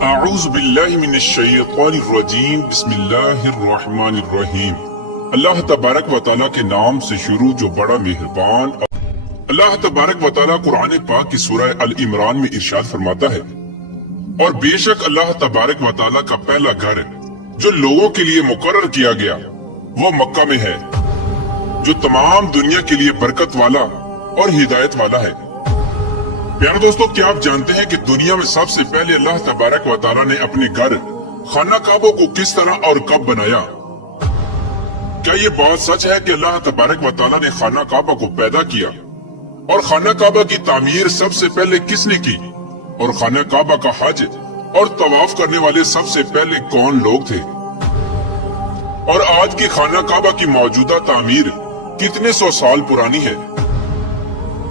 अऊज़ुबिल्लाहिमिनश्शैतानिर्रजीम बिस्मिल्लाहिर्रहमानिर्रहीम। अल्लाह तबारक व तआला के नाम से शुरू जो बड़ा मेहरबान। अल्लाह तबारक व तआला कुरान पाक की सूरह अल इमरान में इरशाद फरमाता है, और बेशक अल्लाह तबारक व तआला का पहला घर जो लोगों के लिए मुकर्रर किया गया वो मक्का में है, जो तमाम दुनिया के लिए बरकत वाला और हिदायत वाला है। प्यारे दोस्तों, क्या आप जानते हैं कि दुनिया में सबसे पहले अल्लाह तबारक व तआला ने अपने घर खाना काबा को किस तरह और कब बनाया? क्या ये बात सच है कि अल्लाह तबारक व तआला ने खाना काबा को पैदा किया? और खाना काबा की तामीर सबसे पहले किसने की? और खाना काबा का हज और तवाफ करने वाले सबसे पहले कौन लोग थे? और आज की खाना काबा की मौजूदा तामीर कितने सौ साल पुरानी है?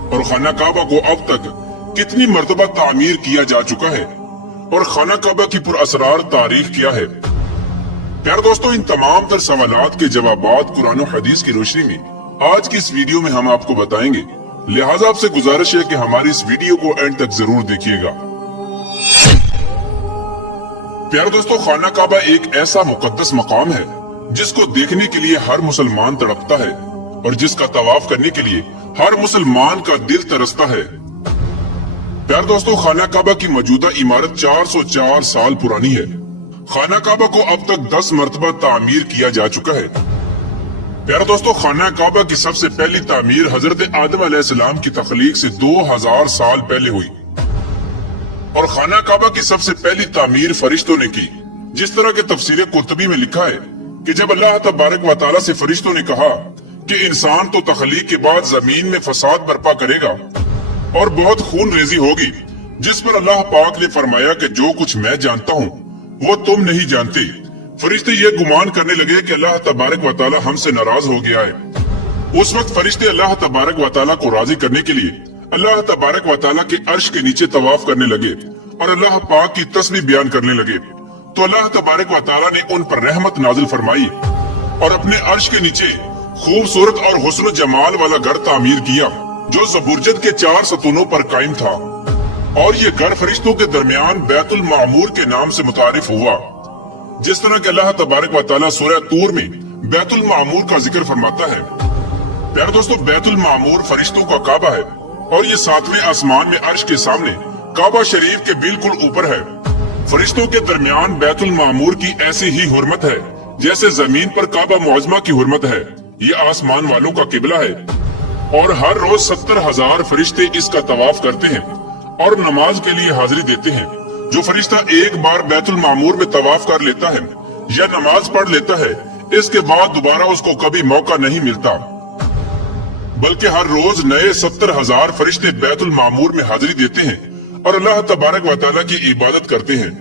और खाना काबा को अब तक कितनी मर्तबा तामीर किया जा चुका है? और खाना काबा की पुरअसरार तारीख क्या है? प्यारे दोस्तों, इन तमाम तर सवालात के जवाबात कुरान और हदीस की रोशनी में आज की इस वीडियो में हम आपको बताएंगे। लिहाजा आपसे गुजारिश है कि हमारी इस वीडियो को एंड तक जरूर देखिएगा। प्यारे दोस्तों, खाना काबा एक ऐसा मुकद्दस मकाम है जिसको देखने के लिए हर मुसलमान तड़पता है और जिसका तवाफ करने के लिए हर मुसलमान का दिल तरसता है। प्यारे दोस्तों, खाना काबा की मौजूदा इमारत 404 साल पुरानी है। खाना काबा को अब तक 10 मरतबा तामीर किया जा चुका है। प्यारे दोस्तों, खाना काबा की सबसे पहली तामीर हजरत आदम अलैहिस्सलाम की तख्लीक से 2000 साल पहले हुई। और खाना काबा की सबसे पहली तामीर फरिश्तों ने की। जिस तरह के तफसीर कुर्तबी में लिखा है कि जब अल्लाह तबारक व तआला से फरिश्तों ने कहा कि इंसान तो तख्लीक के बाद जमीन में फसाद बर्पा करेगा और बहुत खून रेजी होगी, जिस पर अल्लाह पाक ने फरमाया कि जो कुछ मैं जानता हूँ वो तुम नहीं जानते। फरिश्ते ये गुमान करने लगे कि अल्लाह तबारक व तआला हमसे नाराज हो गया है। उस वक्त फरिश्ते अल्लाह तबारक व तआला को राजी करने के लिए अल्लाह तबारक व तआला के अर्श के नीचे तवाफ करने लगे और अल्लाह पाक की तस्बीह बयान करने लगे। तो अल्लाह तबारक व तआला ने उन पर रहमत नाजिल फरमाई और अपने अर्श के नीचे खूबसूरत और हुस्न जमाल वाला घर तामीर किया जो ज़बुरजद के 4 सतूनों पर कायम था। और ये घर फरिश्तों के दरमियान बैतुल मामूर के नाम से मुतारिफ हुआ। जिस तरह के अल्लाह तबारक व तआला सूरह तूर में बैतुल मामूर का जिक्र फरमाता है। प्यारे दोस्तों, बैतुल मामूर फरिश्तों का काबा है और ये 7वें आसमान में अर्श के सामने काबा शरीफ के बिल्कुल ऊपर है। फरिश्तों के दरमियान बैतुल मामूर की ऐसी ही हुर्मत है जैसे जमीन पर काबा मुअज़्ज़मा की हुर्मत है। ये आसमान वालों का किबला है और हर रोज 70,000 फरिश्ते इसका तवाफ करते हैं और नमाज के लिए हाजिरी देते हैं। जो फरिश्ता एक बार बैतुल मामूर में तवाफ कर लेता है या नमाज पढ़ लेता है, इसके बाद दोबारा उसको कभी मौका नहीं मिलता, बल्कि हर रोज नए 70,000 फरिश्ते बैतुल मामूर में हाजिरी देते हैं और अल्लाह तबारक व तआला की इबादत करते हैं।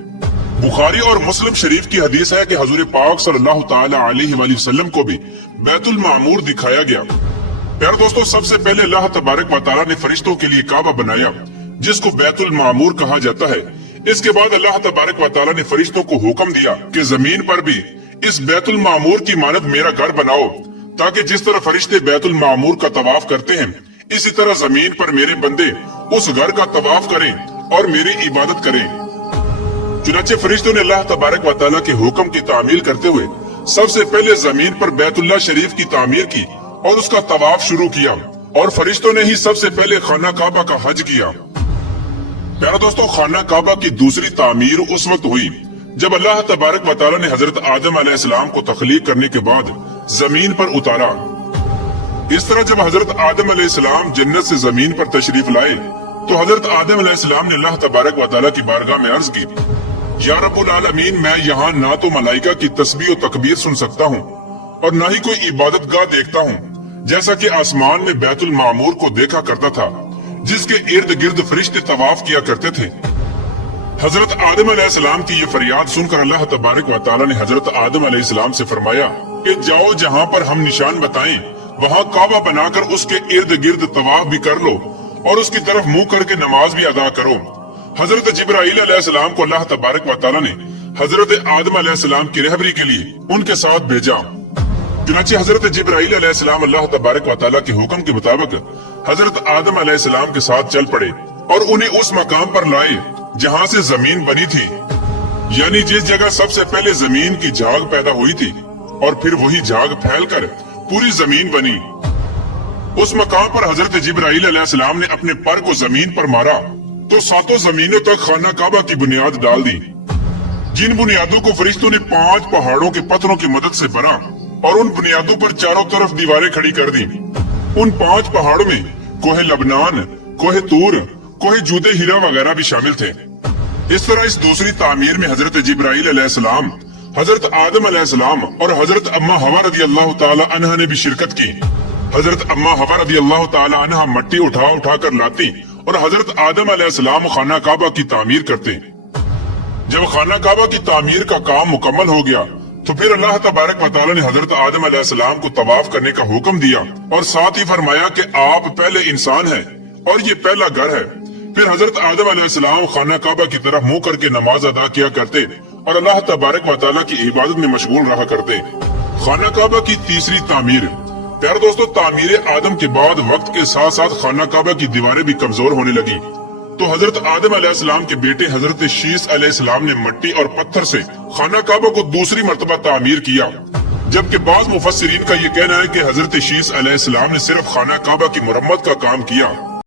बुखारी और मुस्लिम शरीफ की हदीस है कि हुजूर पाक सल्लल्लाहु तआला अलैहि वसल्लम को भी बैतुल मामूर दिखाया गया। प्यारे दोस्तों, सबसे पहले अल्लाह तबारक व तआला ने फरिश्तों के लिए काबा बनाया जिसको बैतुल मामूर कहा जाता है। इसके बाद अल्लाह तबारक व तआला ने फरिश्तों को हुक्म दिया कि जमीन पर भी इस बैतुल मामूर की मानद मेरा घर बनाओ, ताकि जिस तरह फरिश्ते बैतुल मामूर का तवाफ करते हैं इसी तरह जमीन पर मेरे बंदे उस घर का तवाफ करें और मेरी इबादत करें। चुनाचे फरिश्तों ने अल्लाह तबारक व तआला के हुक्म की तामील करते हुए सबसे पहले जमीन पर बैतुल्लाह शरीफ की तामीर की और उसका तवाफ शुरू किया। और फरिश्तों ने ही सबसे पहले खाना काबा का हज किया। प्यारे दोस्तों, खाना काबा की दूसरी तामीर उस वक्त हुई जब अल्लाह तबारक व तआला ने हजरत आदम अलैहिस्सलाम को तख्लीक करने के बाद जमीन पर उतारा। इस तरह जब हजरत आदम अलैहिस्सलाम जन्नत से जमीन पर तशरीफ लाए तो हजरत आदम अलैहिस्सलाम ने अल्लाह तबारक व तआला की बारगाह में अर्ज की, या रब्बुल आलमीन, मैं यहाँ ना तो मलाइका की तस्बीह और तकबीर सुन सकता हूँ और न ही कोई इबादत गाह देखता हूँ, जैसा कि आसमान में बैतुल मामूर को देखा करता था जिसके इर्द गिर्द फरिश्ते तवाफ किया करते थे। हजरत आदम अलैहिस्सलाम की ये फरियाद सुनकर अल्लाह तबारक व तआला ने हजरत आदम अलैहिस्सलाम से फरमाया कि जाओ, जहाँ पर हम निशान बताएं वहाँ काबा बनाकर उसके इर्द गिर्द तवाफ भी कर लो और उसकी तरफ मुंह करके नमाज भी अदा करो। हजरत जिब्राईल अलैहिस्सलाम को अल्लाह तबारक व तआला ने हजरत आदम अलैहिस्सलाम की रहबरी के लिए उनके साथ भेजा। चुनांचे हजरत जिब्राईल अलैहिस्सलाम अल्लाह तबारक व तआला के हुक्म के मुताबिक हजरत आदम अलैहिस्सलाम के साथ चल पड़े और उन्हें उस मकाम पर लाए जहाँ से जमीन बनी थी। यानी जिस जगह सबसे पहले जमीन की झाग पैदा हुई थी और फिर वही झाग फैलकर पूरी जमीन बनी, उस मकाम पर हजरत जिब्राइल अलैहिस्सलाम ने अपने पर को जमीन पर मारा तो सातों जमीनों तक खाना काबा की बुनियाद डाल दी। जिन बुनियादों को फरिश्तों ने 5 पहाड़ों के पत्थरों की मदद से बना और उन बुनियादों पर चारों तरफ दीवारें खड़ी कर दी। उन 5 पहाड़ों में कोहे लबनान, कोहे तूर, कोहे जूदे हीरा वगैरह भी शामिल थे। इस तरह इस दूसरी तामीर में हजरत जिब्राइल अलैहिस्सलाम, हजरत आदम अलैहिस्सलाम और हजरत अम्मा हवा रदियल्लाहु ताला अन्हा ने भी शिरकत की। हजरत अम्मा हवा रदियल्लाहु ताला अन्हा मट्टी उठा उठा कर लाती और हजरत आदम अलैहिस्सलाम खाना काबा की तामीर करते। जब खाना काबा की तामीर का काम मुकम्मल हो गया तो फिर अल्लाह तबारक व तआला ने हजरत आदम अलैहिस्सलाम को तवाफ करने का हुक्म दिया और साथ ही फरमाया कि आप पहले इंसान हैं और ये पहला घर है। फिर हजरत आदम अलैहिस्सलाम खाना काबा की तरफ मुंह करके नमाज अदा किया करते और अल्लाह तबारक व तआला की इबादत में मशगूल रहा करते। खाना काबा की तीसरी तामीर। प्यारे दोस्तों, तामीर आदम के बाद वक्त के साथ साथ खाना काबा की दीवारें भी कमजोर होने लगी तो हजरत आदम अलैहिस्सलाम के बेटे हजरत शीस अलैहिस्सलाम ने मिट्टी और पत्थर से खाना काबा को दूसरी मर्तबा तामीर किया। जबकि बाज़ मुफस्सिरीन का ये कहना है कि हजरत शीस अलैहिस्सलाम ने सिर्फ खाना काबा की मुरम्मत का काम किया